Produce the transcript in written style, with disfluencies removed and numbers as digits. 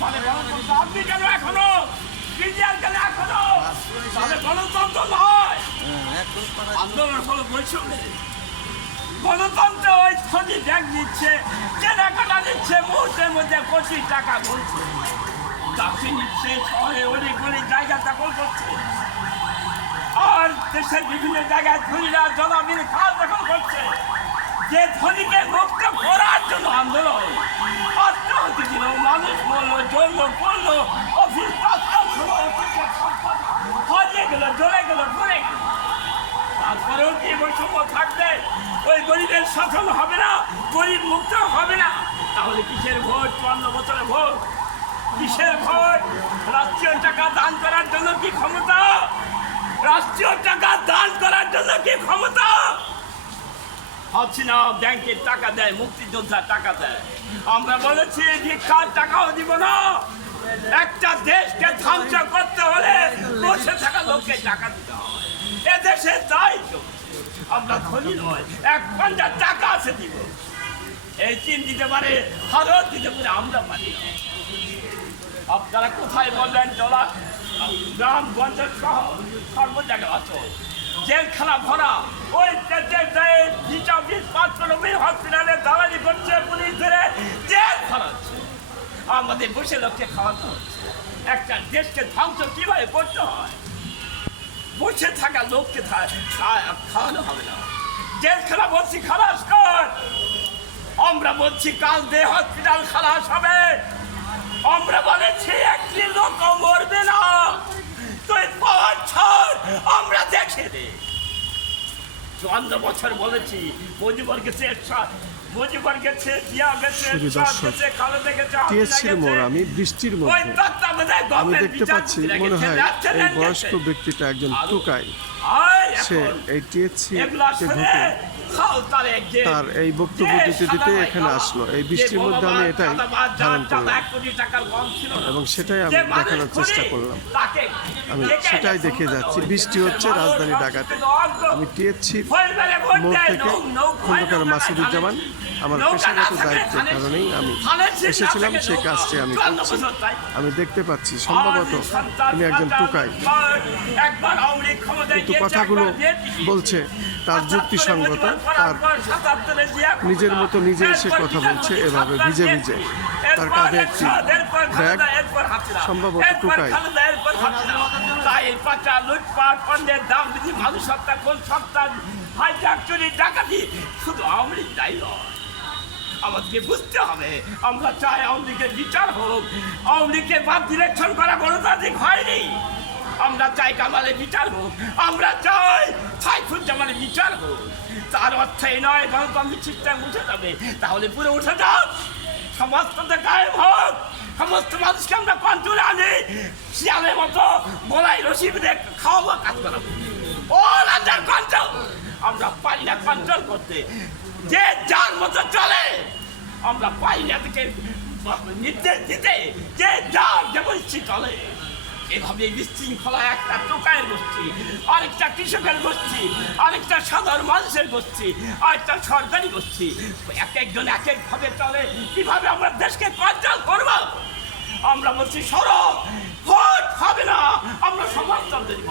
মানে গণতন্ত্র আপনি কেন এখনো বিজিআর কেন এখনো তাহলে গণতন্ত্র নয়, আন্দোলন হলো বৈষম্য। গণতন্ত্র ওই ছবি ব্যাগ দিচ্ছে, কেনাকাটা দিচ্ছে, মুহূর্তের মধ্যে কোটি টাকা বলছে, চাকরি নিচ্ছে, শহরে অনেক অনেক জায়গা দখল করছে, আর দেশের বিভিন্ন জায়গায় ধনীরা জলাবিল খাল দখল করছে। যে ধনীকে মুক্ত করার জন্য আন্দোলন, আত্মহত্যা দিল, মানুষ মরলো, জ্বললো, পড়লো, অফিস হারিয়ে গেল, জ্বলে গেল, পড়ে গেল। তারপরেও কি বৈষম্য থাকবে? ওই গরিবের শাসন হবে না, গরিব মুক্ত হবে না। তাহলে কিসের ভোট? ৫৪ বছরের ভোট, কিসের ভোট? রাষ্ট্রীয় টাকা দান করার জন্য কি ক্ষমতা? রাষ্ট্রীয় টাকা দান করার জন্য কি ক্ষমতা? ভাবছি না ব্যাংকের টাকা দেয়, মুক্তিযোদ্ধার টাকা দেয়। আমরা বলেছি ভিক্ষার টাকাও দিব না। একটা দেশকে ধ্বংস করতে হলে বসে থাকা লোককে টাকা দিতে হয়। এদেশে তাই তো, আমরা ধনী নয়, ১ টাকা আছে দিব। এই চীন দিতে পারে, ভারত দিতে পারে, আমরা পারি না। আপনারা কোথায় বললেন? জলা গ্রাম গঞ্জের শহর সর্ব জায়গায় আছো, জেলখানা ভরা। ওই হসপিটালে দালালি করছে, পুলিশ ধরে জেল ভরাচ্ছে, আমাদের বসে লোককে খাওয়াতে হচ্ছে। একটা দেশকে ধ্বংস কিভাবে করতে হয়? বসে থাকা লোককে খাওয়ানো হবে না। জেলখানা বলছি খালাস কর, আমরা বলছি কাল দে হসপিটাল খালাস হবে। আমরা বলেছি একটি লোক মরবে না, তুই পাওয়ার ছাড়, আমরা দেখে দে। ৫৪ বছর বলেছি, মজিবর গেছে, মজিবর গেছে, জিয়া গেছে, টিএসসির মোড়, আমি বৃষ্টির মধ্যে আমি দেখতে পাচ্ছি, মনে হয় এই বয়স্ক ব্যক্তিটা একজন টোকাই। সে এই টিএসসি ঢুকে তার এই বক্তব্য দিতে দিতে এখানে আসলো। এই বৃষ্টির মধ্যে আমি এটাই ধারণ করলাম এবং সেটাই আমি দেখানোর চেষ্টা করলাম। আমি সেটাই দেখে যাচ্ছি। বৃষ্টি হচ্ছে রাজধানী ঢাকাতে। আমি টিএসসি মোড় থেকে খন্দকার মাসুদুজ্জামান, আমার পেশাগত দায়িত্বের কারণেই আমি এসেছিলাম, সেই কাজটি আমি করছি। আমি দেখতে পাচ্ছি সম্ভবত তিনি একজন টোকাই, কিন্তু কথাগুলো বলছে তার যুক্তিসঙ্গত। তার নিজের মতো নিজে এসে কথা বলছে, এভাবে ভিজে ভিজে, তার কাঁধে একটি ব্যাগ, সম্ভবত টোকাই। শুধু আওয়ামী লীগ দায়ী নয়, আমাদেরকে বুঝতে হবে। আমরা চাই আওয়ামী লীগের বিচার হোক। আওয়ামী লীগকে বাদ ডিরেকশন করা গণতান্ত্রিক হয়নি। আমরা চাই কামালের বিচার হোক, আমরা চাই সাইফুজ্জামানের বিচার হোক। তার অর্থ এই নয় গণতান্ত্রিক সিস্টেম উঠে যাবে, তাহলে পুরো উঠে যাক, সমাজতন্ত্র কায়েম হোক, সমস্ত মানুষকে আমরা কন্ট্রোলে আনি, শিয়ালের মতো গলায় রশি বেঁধে খাওয়াবো, কাজ করাবো। All under control. আমরা পারি না কন্ট্রোল করতে, যে যার মতো চলে। আমরা পারি না থেকে নির্দেশ দিতে, যে যার যেমন চলে। এভাবে বিশৃঙ্খলা একটা টোকায়ের গোষ্ঠী, আরেকটা কৃষকের গোষ্ঠী, আরেকটা সাধারণ মানুষের গোষ্ঠী, আরেকটা সরকারি গোষ্ঠী, এক একজন এক একভাবে চলে। কিভাবে আমরা দেশকে কন্ট্রোল করবো? আমরা বলছি সরব, ভোট হবে না, আমরা সমাজতন্ত্র দিব।